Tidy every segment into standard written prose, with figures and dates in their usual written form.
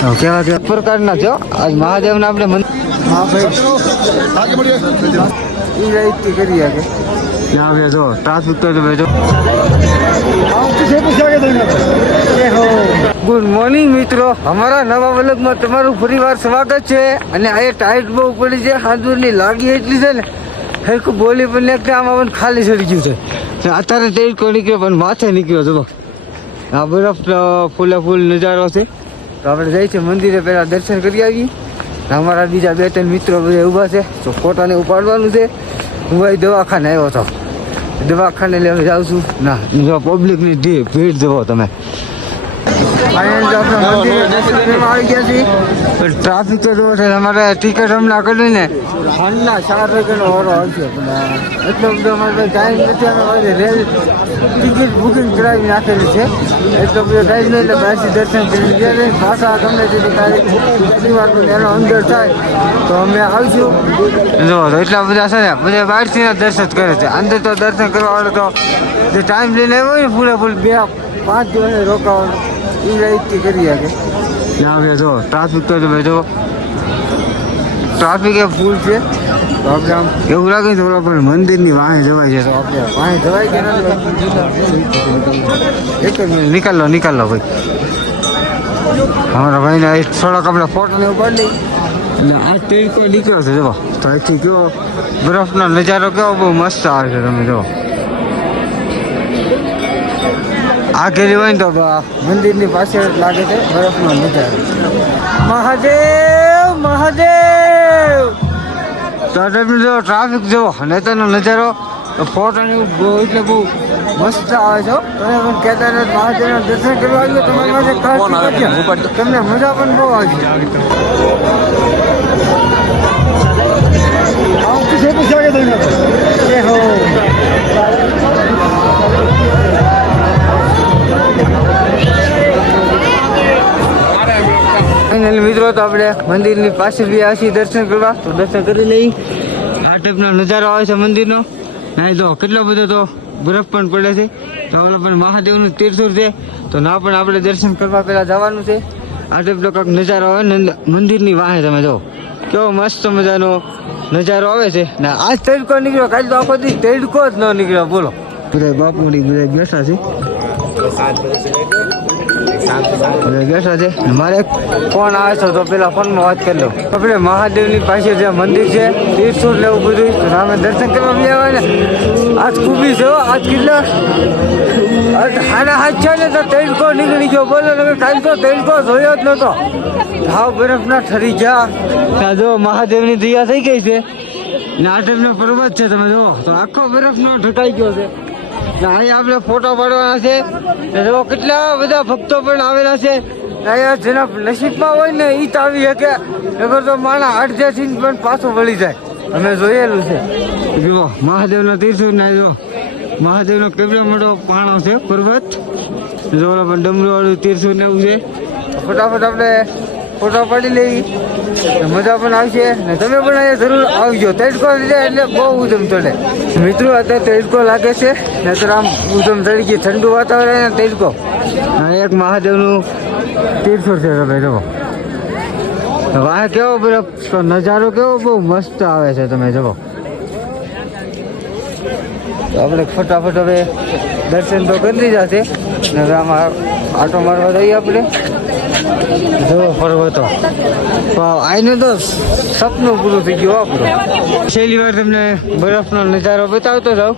કેવા કેવા પ્રકારના છો આજ મહાદેવના આપણે હા ભાઈ એ રાઈટથી કરીએ કે ના ભાઈ જો ટ્રાફિક તો ભાઈ જો ગુડ મોર્નિંગ મિત્રો, અમારા નવા વ્લોગમાં તમારું ફરીવાર સ્વાગત છે. અને આ ટાઈટ બહુ પડી છે, હાજુરની લાગી એટલી છે ને હરખું બોલી પણ નાખતા આમાં પણ ખાલી ચડી ગયું છે. અત્યારે તેડકો નીકળ્યો પણ માથે નીકળ્યો જો આ બરફ ફૂલે ફૂલ નજારો છે. તો આપણે જઈએ છીએ મંદિરે, પહેલાં દર્શન કરી આવીએ. અમારા બીજા 2-3 મિત્રો બધા ઊભા છે, તો ફોટાને ઉપાડવાનું છે. હું અહીં દવાખાને આવ્યો હતો, દવાખાને લેવા જાઉં છું. ના જો પબ્લિકની ભીડ જુઓ તમે. આપણા મંદિરે દર્શન કરવા આવી ગયા છીએ, પણ ટ્રાફિક તો જોવો છે. અમારે ટિકિટ હમણાં કરીને સાંજના 4 વાગ્યાનો વારો આવશે, પણ એટલો બધો અમારે ટાઈમ નથી. અમે રેલ ટિકિટ બુકિંગ કરાવી નાખેલી છે, એટલો બધો ટાઈમ નહીં. એટલે બહારથી દર્શન કરી ગયા પાછા ગમે તેટલી તારીખ શનિવારનું એનો અંદર થાય તો અમે આવીશું. જો એટલા બધા છે ને, બધા બહારથી દર્શન કરે છે. અંદર તો દર્શન કરવા વાળો તો જે ટાઈમ લઈને આવ્યો હોય ને પૂરેપૂર 2-5 દિવસ રોકાવાનું એ રાઈટથી કરી શકે. ના ભાઈ જો ટ્રાફિક તો ભાઈ જો ટ્રાફિક એ ફૂલ છે. તો આપણે આમ એવું લાગે છે પણ મંદિરની વાહે જવાય છે, તો આપણે વાહે જવાય કે ના એક જ મિનિટ નિકાલ લો ભાઈ. અમારા ભાઈને થોડાક આપણે ફોટોને ઉપાડી લઈ. અને આ ટ્રેન કોઈ નીકળ્યો છે જો, તો અહીંથી કેવો બરફનો નજારો કેવો બહુ મસ્ત આવે છે. તમે જો આ ગેલી હોય ને તો મંદિરની પાસે લાગે છે બરફનો નજારો. મહાદેવ મહાદેવ. તો તમે જો ટ્રાફિક જુઓ અને તેનો નજારો ફોટોની એટલે બહુ મસ્ત આવે છે. તમે પણ કેદારનાથ મહાદેવના દર્શન કરવા આવ્યો, તમારી પાસે ખાસ તમને મજા પણ બહુ આવી. ફાઇનલી મિત્રો, તો આપણે મંદિરની પાસે ગયા છીએ દર્શન કરવા, તો દર્શન કરી લઈ. આ ટાઈપનો નજારો આવે છે મંદિરનો. ના તો કેટલો બધો તો બરફ પણ પડે છે. તો આપણે પણ મહાદેવનું તીર્થુર છે, તો ના પણ આપણે દર્શન કરવા પહેલાં જવાનું છે. આ ટાઈપનો કંઈક નજારો આવે ને મંદિરની વાહે. તમે જો કેવો મસ્ત મજાનો નજારો આવે છે. ને આજ તડકો નીકળ્યો, કાલે તો આખો દી તડકો જ ન નીકળ્યો. બોલો બધા બાપુની બધા બેઠા છે, બેઠા છે. મારે ફોન આવે છે, તો પેલા ફોનમાં વાત કરી લો. આપણે મહાદેવની પાસે જે મંદિર છે તીર્થુર ને એવું બધું, સામે દર્શન કરવા ગયા હોય ને. આજ ખૂબી છે, આજ કેટલા 7:30 છે ને તો તડકો નીકળી ગયો. બોલો ને કાલે તો તડકો જોયો જ નહોતો. હાવ બરફના ઠરી ગયા. ત્યાં જો મહાદેવની દયા થઈ ગઈ છે ને આ ટાઈપનો પર્વત છે. તમે જુઓ તો આખો બરફનો ઢકાઈ ગયો છે. અહીંયા આપણે ફોટો પાડવાના છે. જો કેટલા બધા ભક્તો પણ આવેલા છે. અહીંયા જેના નસીબમાં હોય ને એ જ આવી શકે, નગર તો માણા અડધેથી પણ પાછો વળી જાય. અમે જોયેલું છે. જુઓ મહાદેવનો તીર્થ ને જો મહાદેવનો કેટલો મોટો પાણો છે પર્વત. જો પણ ડમરુવાળું તીર્થ ને એવું છે. ફટાફટ આપણે ફોટો પાડી લઈ, મજા પણ આવશે. ને તમે પણ અહીંયા જરૂર આવજો. તડકો લીધે એટલે બહુ ઉધમ ચડે મિત્રો. અત્યારે તડકો લાગે છે ને તો આમ ઉધમ ચડી ગઈ, ઠંડુ વાતાવરણ તડકો. એક મહાદેવનું તીર્થ છે. તમે જુઓ વાહ કેવો બરફ નજારો કેવો બહુ મસ્ત આવે છે. તમે જુઓ તો આપણે ફટાફટ હવે દર્શન તો કરી લીધા છે ને હવે આમાં આટો મારવા જઈએ આપણે. જો પર્વતો આઈને તો સપનું પૂરું થઈ ગયું આપણું. છેલ્લી વાર તમને બરફનો નજારો બતાવતો જાઉં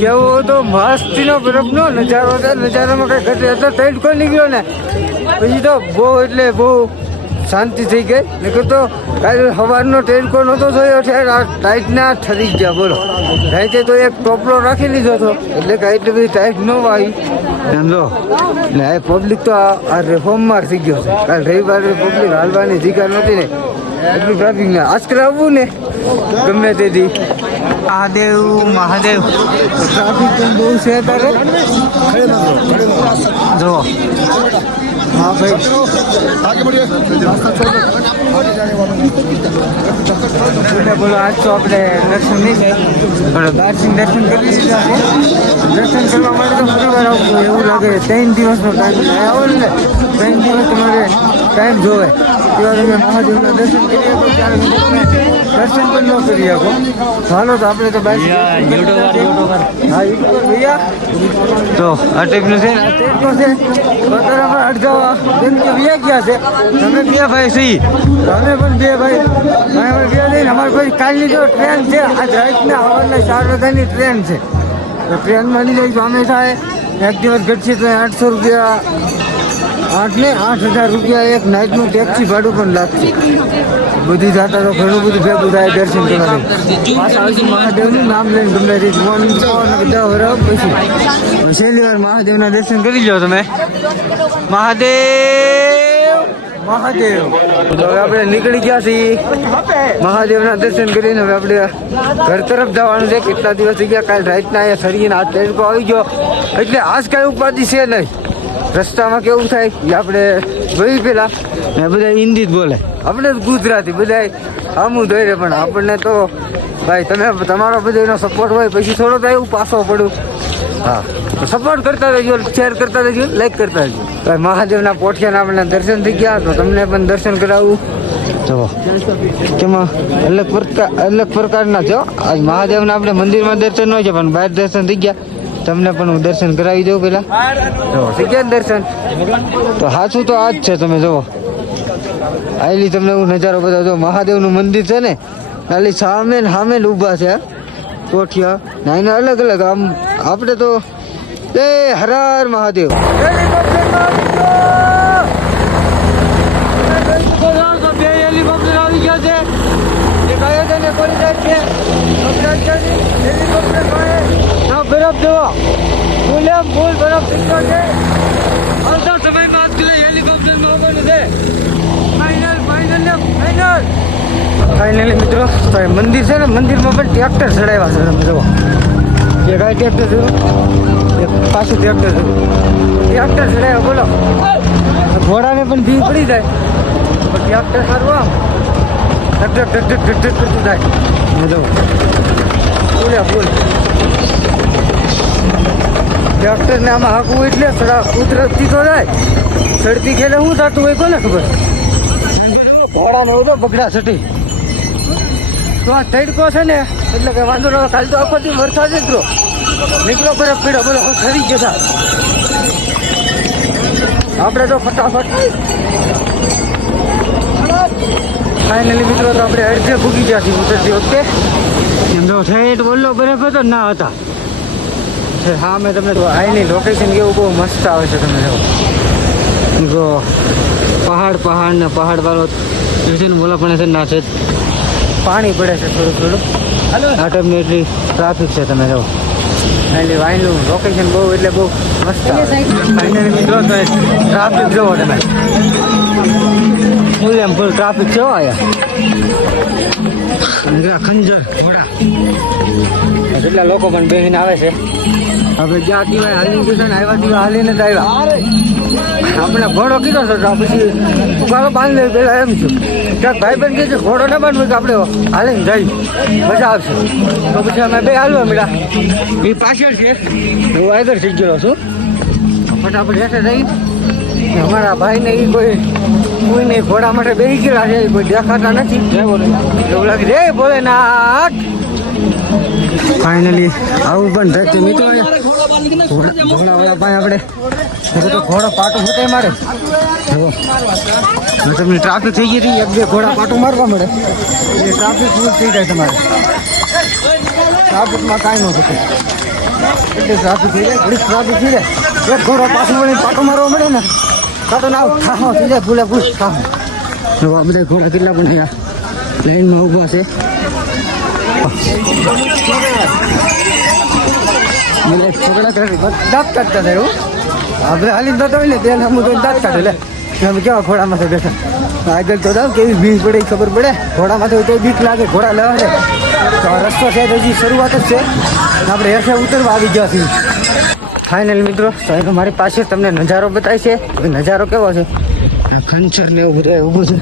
કેવો હતો મસ્તીનો બરફનો નજારો હતો. નજારામાં કઈ ઘટે હતો, તડકો નીકળ્યો ને પછી તો બહુ એટલે બહુ શાંતિ થઈ ગઈ. નકર તો કાલે સવારનો તડકો નહોતો થયો, ટાઈટના ઠરી ગયા. બોલો રાઈતે તો એક ટોપલો રાખી લીધો હતો, એટલે કાંઈ એટલી બધી ટાઈટ ન આવી. સમજો ને આ પબ્લિક તો આ હોમમાર થઈ ગયો છે. કાલે રવિવારે પબ્લિક હાલવાની જગ્યા નહોતી ને એટલું ટ્રાફિક ને. આજકાલ આવવું ને ગમે તેથી મહાદેવ મહાદેવ ટ્રાફિક પણ બહુ છે અત્યારે. જુઓ हाँ भाई आगे बढ़िए रास्ता छोड़ दो बोलो आज तो अपने दर्शन नहीं थे પણ દર્શન કરી લીધા છે દર્શન કરવા માટે તો ફરીવાર આવવું એવું લાગે 3 દિવસનો ટાઈમ આવો ને 3 દિવસ તમારે ટાઈમ જોવે એવા તમે મહાદેવના દર્શન કરી શકો ત્યારે તમે દર્શન પણ ન કરી શકો ચાલો તો આપણે તો બાઈક હા યુટ્યુબર ભૈયા તો આ ટાઈપનું છે આ ટાઈપનો છે બકરામાં અડગાવા જેમ કે વ્યા ગયા છે તમે બે ભાઈ સહી અમે પણ બે ભાઈ બે લઈને અમારે કોઈ કાલની જો ટ્રેન છે આજ રાતના સવારના 4 વાગ્યાની ટ્રેન છે તો ટ્રેનમાં નહીં જાય તો અમે થાય એક દિવસ ઘટશે તો 800 રૂપિયા 8,000 રૂપિયા એક નાઇટનું ટેક્સી ભાડું પણ લાગશે બધી જાતા તો ઘણું બધું ભેગું થાય દર્શન કરવાનું પાછા આવશું મહાદેવનું નામ લઈને ગમે રીતે મોન બધા વરાવ પછી છેલ્લી વાર મહાદેવના દર્શન કરી લો તમે મહાદેવ તો હવે આપણે નીકળી ગયા છીએ મહાદેવના દર્શન કરીને હવે આપણે ઘર તરફ જવાનું છે કેટલા દિવસ થઈ ગયા કાલ રાતના અહીંયા સરીને આ તડકો આવી ગયો એટલે આજ કાંઈ ઉપાધિ છે નહીં રસ્તામાં કેવું થાય એ આપણે જોઈ પેલા ને બધા હિન્દી જ બોલે આપણે ગુજરાતી બધા આમું ધોઈ પણ આપણને તો ભાઈ તમે તમારો બધાનો સપોર્ટ હોય પછી થોડો તો એવું પાછો પડું હા સપોર્ટ કરતા રહેજો શેર કરતા રહેજો લાઈક કરતા રહેજો ભાઈ મહાદેવના પોઠિયાના આપણને દર્શન થઈ ગયા તો તમને પણ દર્શન કરાવું તો તેમાં અલગ પ્રકારના છો આજ મહાદેવના આપણે મંદિરમાં દર્શન હોય છે પણ બહાર દર્શન થઈ ગયા તમને પણ હું દર્શન કરાવી દઉં પેલા તો થઈ ગયા દર્શન તો સાચું તો આ જ છે તમે જુઓ આયલી તમને હું નજારો બતાવજો મહાદેવનું મંદિર છે ને ખાલી સામે ઊભા છે કોઠિયા ના એને અલગ અલગ આમ આપણે તો એ હર હર મહાદેવ બે હેલિકોપ્ટર આવી ગયા છે એક આયોજન કરી જાય છે બરફ જુઓ ફૂલ બરફ પીતો છે આવતા સમયમાં હેલિકોપ્ટરમાં આવવાનું છે ફાઇનલી મિત્રો તો મંદિર છે ને મંદિરમાં પણ ટ્રેક્ટર ચડાવ્યા છે તમે જુઓ એક આ ટ્રેક્ટર જોયું એક પાછું ટ્રેક્ટર જોયું ટ્રેક્ટર ચડાવ્યા બોલો ઘોડાને પણ ભીંગ પડી જાય ટ્રેક્ટર સારું આમ ઢક કરતું થાય જુઓ બોલ ટ્રેક્ટરને આમાં હાંકવું એટલે કુદરતી તો જાય ચડતી ખેલે શું થતું હોય કોને ખબર ઘોડાને ઓલો બગડા છટી તો આ તડકો છે ને એટલે કે વાંધો ન કાલ તો આખો દી વરસાદ જ નીકળો બરફ પીડો બોલો ખરી જતા આપણે તો ફટાફટ ફાઇનલી મિત્રો તો આપણે અડધે ભૂગી ગયા છીએ ઉતરતી વખતે એમ તો સાઈડ બોલો બરફ હતો ના હતા હા મેં તમને અહીંની લોકેશન કેવું બહુ મસ્ત આવે છે તમે જો પહાડ ને પહાડ વાળો બોલા પણ છે ના છે પાણી પડે છે થોડું આ ટાઈપની એટલી ટ્રાફિક છે તમે જો એટલે વાઈનનું લોકેશન બહુ એટલે બહુ મસ્ત ફાઇનલી મિત્રો તો ટ્રાફિક જોવો તમે ફૂલ ટ્રાફિક છે અહીંયા ખંજર ઘોડા કેટલા લોકો પણ બેહીને આવે છે આપણે જ્યાં દિવાય હાલીને ગયા ને આવ્યા દિવા હાલીને જ આવ્યા આપણે ઘોડો કીધો છે તો પછી ઉગાડો બાંધી લે પેલા એમ છું ક્યાંક ભાઈ બહેન કહે છે ઘોડો ના બાંધવું કે આપણે હાલીને જઈ મજા આવશે તો પછી અમે બે હાલવા મળ્યા એ પાછળ છે હું આગળ થઈ ગયો છું ફટાફટ હેઠે જઈ અમારા ભાઈને એ કોઈ નહીં ઘોડા માટે બેસી ગયેલા છે કોઈ દેખાતા નથી એવું લાગે રે બોલે ના ફાઇનલી આવું પણ થતું મિત્રો ઘોડાવાળા ભાઈ આપણે તો ઘોડો પાટું ફૂટે મારે તમને ટ્રાફિક થઈ ગઈ હતી એક બે ઘોડા પાટું મારવા મળે એટલે ટ્રાફિક ફૂલ થઈ જાય તમારે ટ્રાફિકમાં કાંઈ ન થતું એટલે ટ્રાફિક થઈ જાય ઘડી ટ્રાફિક થઈ જાય એક ઘોડો પાછું વળીને પાટું મારવા મળે ને કાંટો ના ખાહો થઈ જાય ભૂલે ભૂલ ખાહો આ બધા ઘોડા કેટલા પણ અહીંયા લાઈનમાં ઊભા છે છોકરા દાંત કાઢતા થાય એવું આપણે હાલી જતા હોય ને તેને હું તો દાંત કાઢે લે અમે કેવા ઘોડામાંથી બેઠા આગળ તો જાવ કેવી ભીડ પડે ખબર પડે ઘોડામાંથી તો બીક લાગે ઘોડા લેવા છે તો રસ્તો છે હજી શરૂઆત જ છે આપણે હેઠે ઉતરવા આવી ગયા છીએ ફાઇનલ મિત્રો તો મારી પાસે તમને નજારો બતાવી છે. નજારો કેવો છે? ખંચર ને એવું બધું ઊભું છે,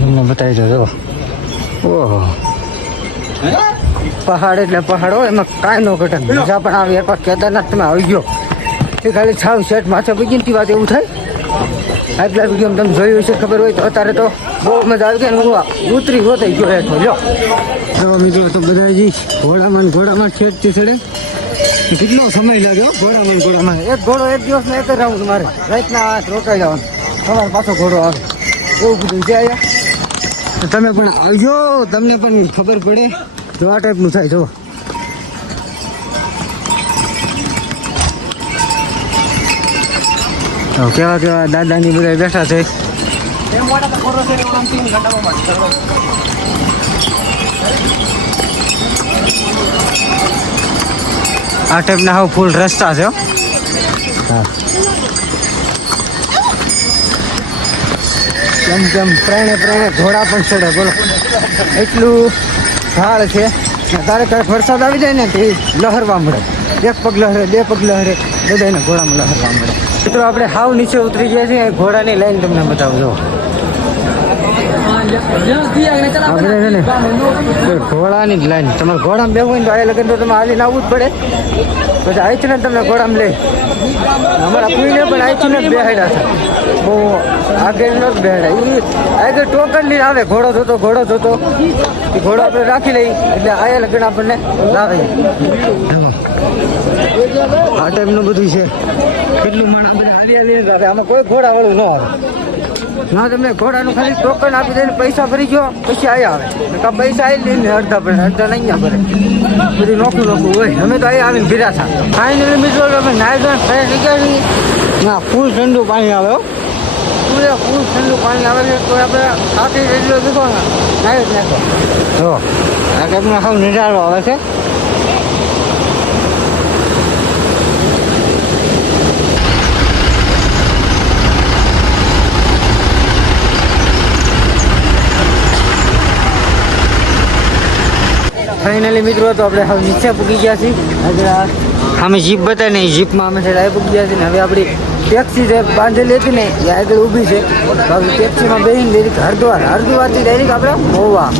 તમને બતાવી દો. જો ઓહો, પહાડ એટલે પહાડ હોય, એમાં કાંઈ ન ઘટે. મજા પણ આવે. એકવાર કેદારનાથ તમે આવી ગયો એ ખાલી છાવ શેઠ માથે બગીનતી વાત એવું થાય. આગલા વિડીયો તમે જોયું હશે, ખબર હોય તો. અત્યારે તો બહુ મજા આવી ગઈ. હું ઉતરી હોતી ગયો હેઠો. જો મિત્રો તો બધા ઘોડામાં છેડતી ચડે. કેટલો સમય લાગ્યો ઘોડામાં. એક ઘોડો એક દિવસમાં એક જ રાઉન્ડ મારે. રાતના રોકાઈ જવાનું, સવાર પાછો ઘોડો આવે. એવું બધું છે અહીંયા. તમે પણ આવજો, તમને પણ ખબર પડે. જો આ ટાઈપનું થાય. જો કેવા દાદાની બધા બેઠા છે. આ ટાઈપના હવે ફૂલ રસ્તા છે. હા, કેમ પ્રાણે ઘોડા પણ ચડે. બોલો, એટલું ઢાળ છે. ક્યારેક વરસાદ આવી જાય ને તે લહરવા મળે. એક પગ લહરે, બે પગ લહરે, બધાને ઘોડામાં લહરવા મળે. મિત્રો આપણે હાવ નીચે ઉતરી ગયા છીએ. ઘોડાની લાઈન તમને બતાવજો. આપણે છે ને ઘોડાની જ લાઈન. તમારે ઘોડામાં બેવું હોય તો આ લગન તો તમે હાલીને આવવું જ પડે. પછી અહીંથી ને તમને ઘોડામાં લે. અમારા પૂઈને પણ અહીંથી ને બેહાડ્યા છે. બહુ આગળ ન જ બેહાડ્યા. એ આગળ ટોકન લઈને આવે. ઘોડો જોતો એ ઘોડો આપણે રાખી લઈએ એટલે આયા લગન આપણને લાવે. આ ટાઈપનું બધું છે. કેટલું માણસ બધા હાલી આવે. આમાં કોઈ ઘોડાવાળું ન આવે. ના, તમે ઘોડાનું ખાલી ટોકન આપી દઈને પૈસા ભરી ગયો પછી આયા આવે. પૈસા આવી લઈને અડધા ભરે, અડધા નહીં ભરે. બધું નોખું હોય. અમે તો અહીંયા આવીને ભીરા થા. ફાઇનલી મિત્રો અમે નાઈ ધોઈને ફ્રેશ નીકળી. ના, ફૂલ ઠંડુ પાણી આવે. ફૂલ ઠંડુ પાણી આવે છે. તો આપણે સાથે રેડિયો દીધો ને નાઈ જ નાખો. જો આ ટાઈપનો સાવ નજારો આવે છે. ફાઇનલી મિત્રો તો આપણે હવે નીચે પૂગી ગયા છીએ. અમે જીપ બતાવી ને, જીપમાં અમે સાઈડ પૂગી ગયા છીએ ને. હવે આપણી ટેક્સી જે બાંધેલી હતી ને એ આગળ ઊભી છે. ટેક્સીમાં બેસીને ડાયરેક્ટ હરિદ્વારથી ડાયરેક્ટ આપણે મહુવા.